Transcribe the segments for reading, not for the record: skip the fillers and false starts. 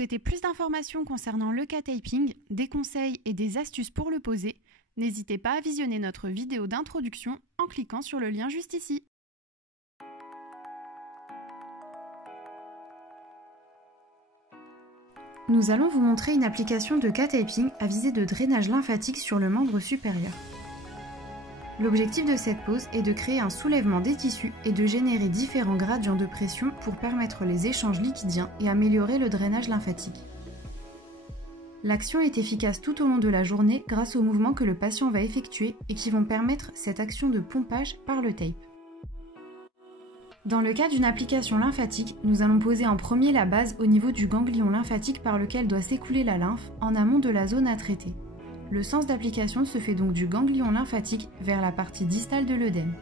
souhaitez plus d'informations concernant le K-Taping, des conseils et des astuces pour le poser, n'hésitez pas à visionner notre vidéo d'introduction en cliquant sur le lien juste ici. Nous allons vous montrer une application de K-Taping à visée de drainage lymphatique sur le membre supérieur. L'objectif de cette pose est de créer un soulèvement des tissus et de générer différents gradients de pression pour permettre les échanges liquidiens et améliorer le drainage lymphatique. L'action est efficace tout au long de la journée grâce aux mouvements que le patient va effectuer et qui vont permettre cette action de pompage par le tape. Dans le cas d'une application lymphatique, nous allons poser en premier la base au niveau du ganglion lymphatique par lequel doit s'écouler la lymphe en amont de la zone à traiter. Le sens d'application se fait donc du ganglion lymphatique vers la partie distale de l'œdème.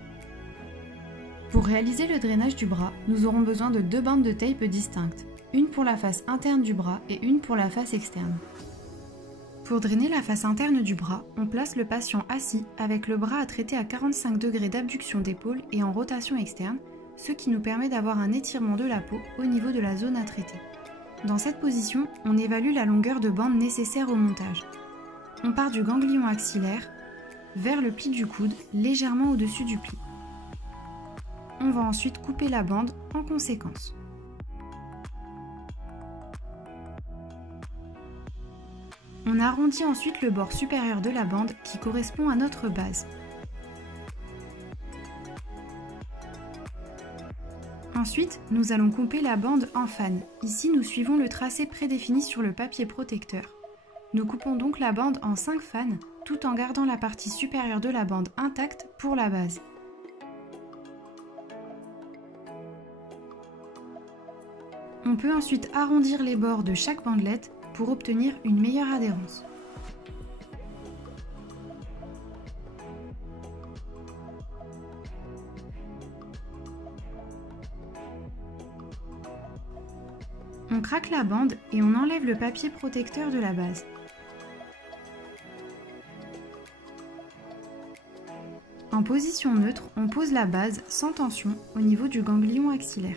Pour réaliser le drainage du bras, nous aurons besoin de deux bandes de tape distinctes, une pour la face interne du bras et une pour la face externe. Pour drainer la face interne du bras, on place le patient assis avec le bras à traiter à 45 degrés d'abduction d'épaule et en rotation externe, ce qui nous permet d'avoir un étirement de la peau au niveau de la zone à traiter. Dans cette position, on évalue la longueur de bande nécessaire au montage. On part du ganglion axillaire vers le pli du coude, légèrement au-dessus du pli. On va ensuite couper la bande en conséquence. On arrondit ensuite le bord supérieur de la bande qui correspond à notre base. Ensuite, nous allons couper la bande en fan. Ici, nous suivons le tracé prédéfini sur le papier protecteur. Nous coupons donc la bande en 5 fans, tout en gardant la partie supérieure de la bande intacte pour la base. On peut ensuite arrondir les bords de chaque bandelette pour obtenir une meilleure adhérence. On craque la bande et on enlève le papier protecteur de la base. En position neutre, on pose la base sans tension au niveau du ganglion axillaire.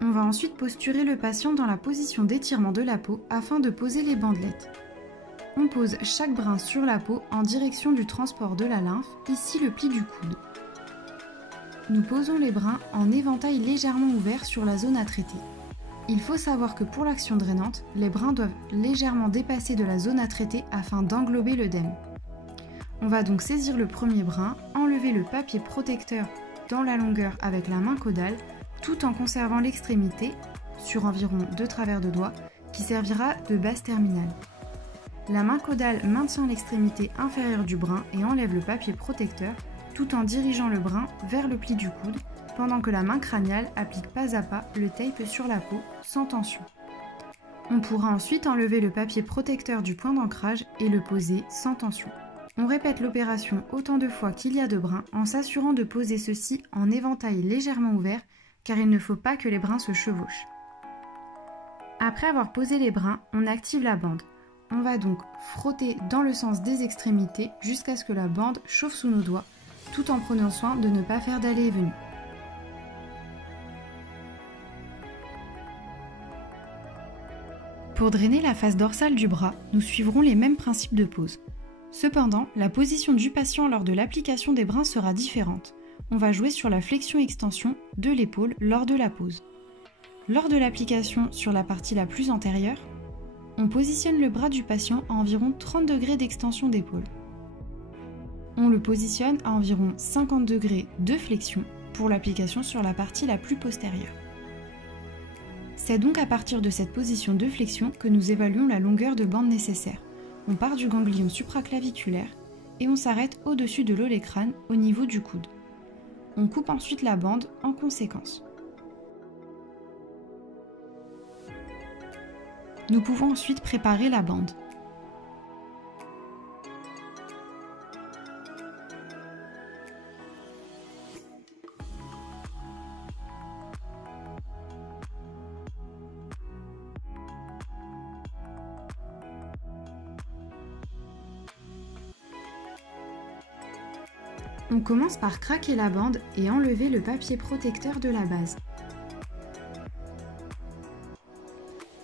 On va ensuite posturer le patient dans la position d'étirement de la peau afin de poser les bandelettes. On pose chaque brin sur la peau en direction du transport de la lymphe, ici le pli du coude. Nous posons les brins en éventail légèrement ouvert sur la zone à traiter. Il faut savoir que pour l'action drainante, les brins doivent légèrement dépasser de la zone à traiter afin d'englober l'œdème. On va donc saisir le premier brin, enlever le papier protecteur dans la longueur avec la main caudale, tout en conservant l'extrémité, sur environ 2 travers de doigts, qui servira de base terminale. La main caudale maintient l'extrémité inférieure du brin et enlève le papier protecteur, tout en dirigeant le brin vers le pli du coude, pendant que la main crâniale applique pas à pas le tape sur la peau, sans tension. On pourra ensuite enlever le papier protecteur du point d'ancrage et le poser sans tension. On répète l'opération autant de fois qu'il y a de brins en s'assurant de poser ceux-ci en éventail légèrement ouvert, car il ne faut pas que les brins se chevauchent. Après avoir posé les brins, on active la bande. On va donc frotter dans le sens des extrémités jusqu'à ce que la bande chauffe sous nos doigts, tout en prenant soin de ne pas faire d'aller et venue. Pour drainer la face dorsale du bras, nous suivrons les mêmes principes de pose. Cependant, la position du patient lors de l'application des brins sera différente. On va jouer sur la flexion-extension de l'épaule lors de la pose. Lors de l'application sur la partie la plus antérieure, on positionne le bras du patient à environ 30 degrés d'extension d'épaule. On le positionne à environ 50 degrés de flexion pour l'application sur la partie la plus postérieure. C'est donc à partir de cette position de flexion que nous évaluons la longueur de bande nécessaire. On part du ganglion supraclaviculaire et on s'arrête au-dessus de l'olecrâne au niveau du coude. On coupe ensuite la bande en conséquence. Nous pouvons ensuite préparer la bande. On commence par craquer la bande et enlever le papier protecteur de la base.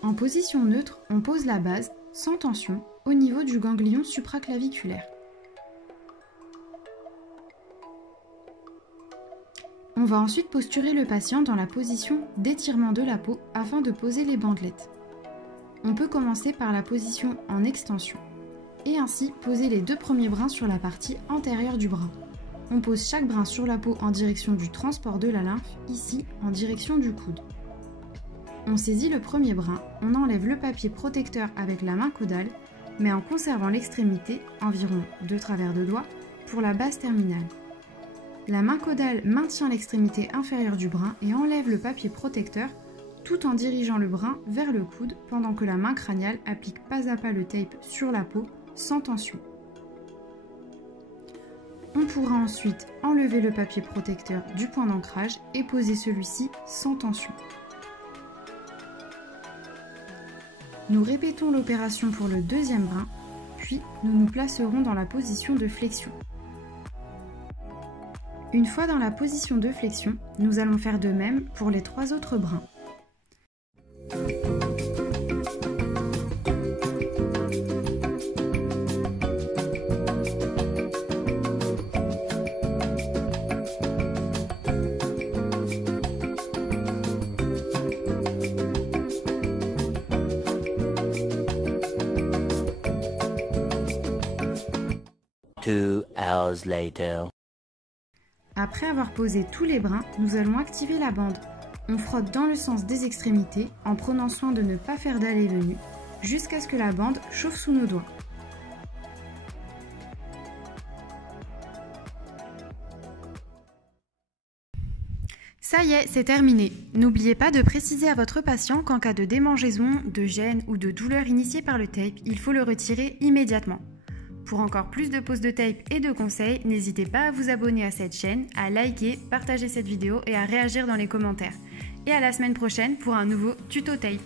En position neutre, on pose la base, sans tension, au niveau du ganglion supraclaviculaire. On va ensuite posturer le patient dans la position d'étirement de la peau afin de poser les bandelettes. On peut commencer par la position en extension et ainsi poser les 2 premiers brins sur la partie antérieure du bras. On pose chaque brin sur la peau en direction du transport de la lymphe, ici en direction du coude. On saisit le premier brin, on enlève le papier protecteur avec la main caudale, mais en conservant l'extrémité, environ 2 travers de doigt, pour la base terminale. La main caudale maintient l'extrémité inférieure du brin et enlève le papier protecteur tout en dirigeant le brin vers le coude pendant que la main crâniale applique pas à pas le tape sur la peau sans tension. On pourra ensuite enlever le papier protecteur du point d'ancrage et poser celui-ci sans tension. Nous répétons l'opération pour le deuxième brin, puis nous nous placerons dans la position de flexion. Une fois dans la position de flexion, nous allons faire de même pour les 3 autres brins. Two hours later. Après avoir posé tous les brins, nous allons activer la bande. On frotte dans le sens des extrémités en prenant soin de ne pas faire d'aller et venue jusqu'à ce que la bande chauffe sous nos doigts. Ça y est, c'est terminé. N'oubliez pas de préciser à votre patient qu'en cas de démangeaison, de gêne ou de douleur initiée par le tape, il faut le retirer immédiatement. Pour encore plus de poses de tape et de conseils, n'hésitez pas à vous abonner à cette chaîne, à liker, partager cette vidéo et à réagir dans les commentaires. Et à la semaine prochaine pour un nouveau tuto tape.